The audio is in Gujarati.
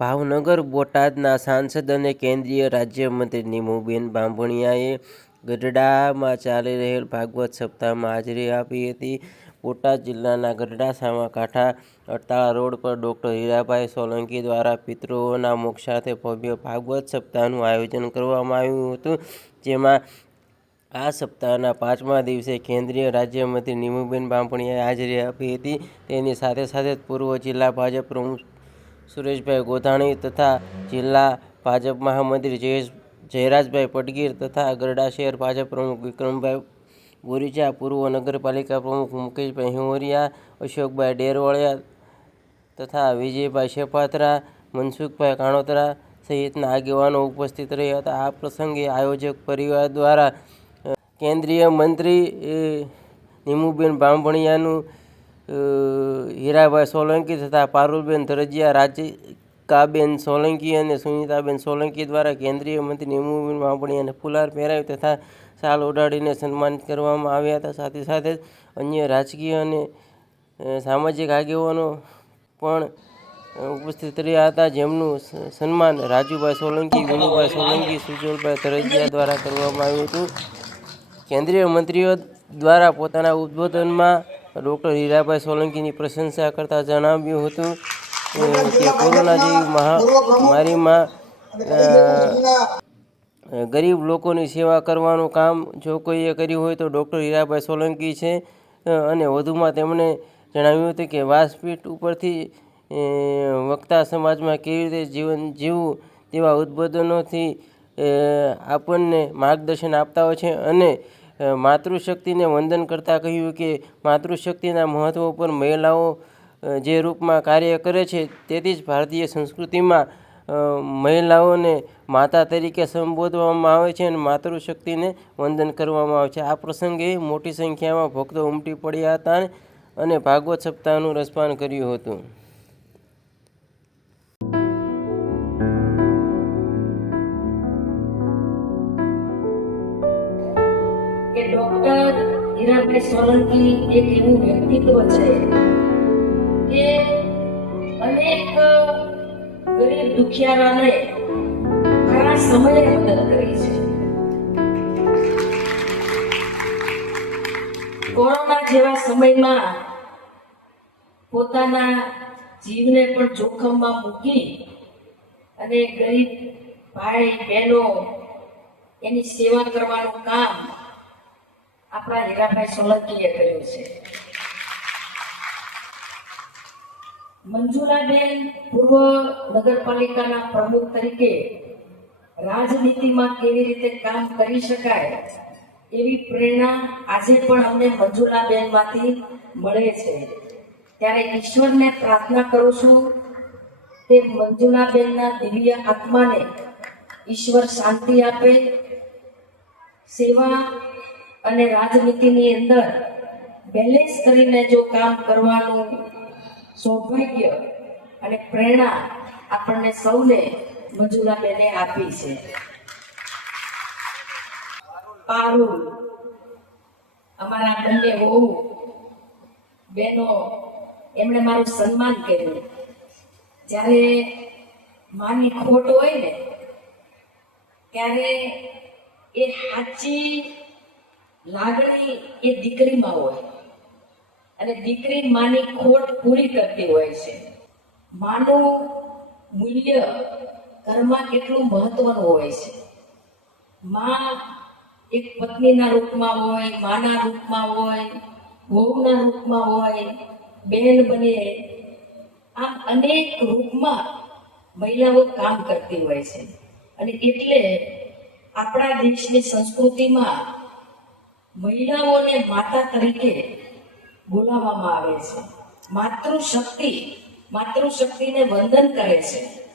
ભાવનગર, બોટાદના સાંસદ અને કેન્દ્રીય રાજ્યમંત્રી નીમુબેન બાંભણિયાએ ગઢડામાં ચાલી રહેલ ભાગવત સપ્તાહમાં હાજરી આપી હતી. બોટાદ જિલ્લાના ગઢડા, સામાકાંઠા, અડતાળા રોડ પર ડૉક્ટર હીરાભાઈ સોલંકી દ્વારા પિતૃઓના મોક્ષાર્થે ભવ્ય ભાગવત સપ્તાહનું આયોજન કરવામાં આવ્યું હતું, જેમાં આ સપ્તાહના પાંચમા દિવસે કેન્દ્રીય રાજ્યમંત્રી નીમુબેન બાંભણિયાએ હાજરી આપી હતી. તેની સાથે સાથે પૂર્વ જિલ્લા ભાજપ પ્રમુખ સુરેશભાઈ ગોધાણી તથા જિલ્લા ભાજપ મહામંત્રી જયેશ જયરાજભાઈ પટગીર તથા ગરડા શહેર ભાજપ પ્રમુખ વિક્રમભાઈ બોરીચા પૂર્વ નગરપાલિકા પ્રમુખ મુકેશભાઈ હિંવરિયા અશોકભાઈ ડેરવાળિયા તથા વિજયભાઈ શેફાત્રા મનસુખભાઈ કાણોતરા સહિતના આગેવાનો ઉપસ્થિત રહ્યા હતા. આ પ્રસંગે આયોજક પરિવાર દ્વારા કેન્દ્રીય મંત્રી નિમુબેન અ, હીરાભાઈ સોલંકી તથા પારુલબેન ધરજીયા રાધિકાબેન સોલંકી અને સુનિતાબેન સોલંકી દ્વારા કેન્દ્રીય મંત્રી નીમુબેન અને ફુલાર પહેરાવી તથા શાલ ઉડાડીને સન્માનિત કરવામાં આવ્યા હતા. સાથે સાથે અન્ય રાજકીય અને સામાજિક આગેવાનો પણ ઉપસ્થિત રહ્યા હતા. જેમનું સન્માન રાજુભાઈ સોલંકી, વિનુભાઈ સોલંકી, સુજોલભાઈ ધરજીયા દ્વારા કરવામાં આવ્યું હતું. કેન્દ્રીય મંત્રીઓ દ્વારા પોતાના ઉદ્બોધનમાં ડૉક્ટર હીરાભાઈ સોલંકીની પ્રશંસા કરતાં જણાવ્યું હતું કે કોરોના જેવી મહામારીમાં ગરીબ લોકોની સેવા કરવાનું કામ જો કોઈએ કર્યું હોય તો ડૉક્ટર હીરાભાઈ સોલંકી છે. અને વધુમાં તેમણે જણાવ્યું હતું કે વાસપીઠ ઉપરથી વક્તા સમાજમાં કેવી રીતે જીવન જીવવું તેવા ઉદ્બોધનોથી આપણને માર્ગદર્શન આપતા હોય છે અને માતૃશક્તિને વંદન કરતાં કહ્યું કે માતૃશક્તિના મહત્ત્વ પર મહિલાઓ જે રૂપમાં કાર્ય કરે છે તેથી જ ભારતીય સંસ્કૃતિમાં મહિલાઓને માતા તરીકે સંબોધવામાં આવે છે અને માતૃશક્તિને વંદન કરવામાં આવે છે. આ પ્રસંગે મોટી સંખ્યામાં ભક્તો ઉમટી પડ્યા હતા અને ભાગવત સપ્તાહનું રસપાન કર્યું હતું. ડોક્ટર હીરાભાઈ સોલંકી એક એવું વ્યક્તિત્વ છે કે અનેક ગરીબ દુખિયારાને ઘણા સમયે મદદ કરી છે. કોરોના જેવા સમયમાં પોતાના જીવને પણ જોખમમાં મૂકી અને ગરીબ ભાઈ બહેનો એની સેવા કરવાનું કામ આપણા હીરાભાઈ સોલંકીએ કર્યું છે. મંજુલાબેન પૂર્વ નગરપાલિકાના પ્રમુખ તરીકે રાજનીતિમાં કેવી રીતે કામ કરી શકાય એવી પ્રેરણા આજે પણ અમને મંજુલાબેનમાંથી મળે છે. ત્યારે ઈશ્વરને પ્રાર્થના કરું છું તે મંજુલાબેનના દિવ્ય આત્માને ઈશ્વર શાંતિ આપે, સેવા અને રાજનીતિની અંદર બેલેન્સ કરીને જો કામ કરવાનું સૌભાગ્ય અને પ્રેરણા આપણને સૌને મંજુલાબેને આપી છે. પારુલ, અમારા બંને વહુ બેનો એમણે મારું સન્માન કર્યું. જ્યારે માની ખોટ હોય ને, ત્યારે એ સાચી લાગણી એ દીકરીમાં હોય. અને દીકરી માની ખોટ પૂરી કરતી હોય છે. માનું મૂલ્ય ઘરમાં કેટલું મહત્વનું હોય છે. માં એક પત્નીના રૂપમાં હોય, માના રૂપમાં હોય, વહુના રૂપમાં હોય, બહેન બને, આમ અનેક રૂપમાં મહિલાઓ કામ કરતી હોય છે. અને એટલે આપણા દેશની સંસ્કૃતિમાં મહિલાઓને માતા તરીકે બોલાવવામાં આવે છે. માતૃશક્તિ માતૃશક્તિને વંદન કરે છે.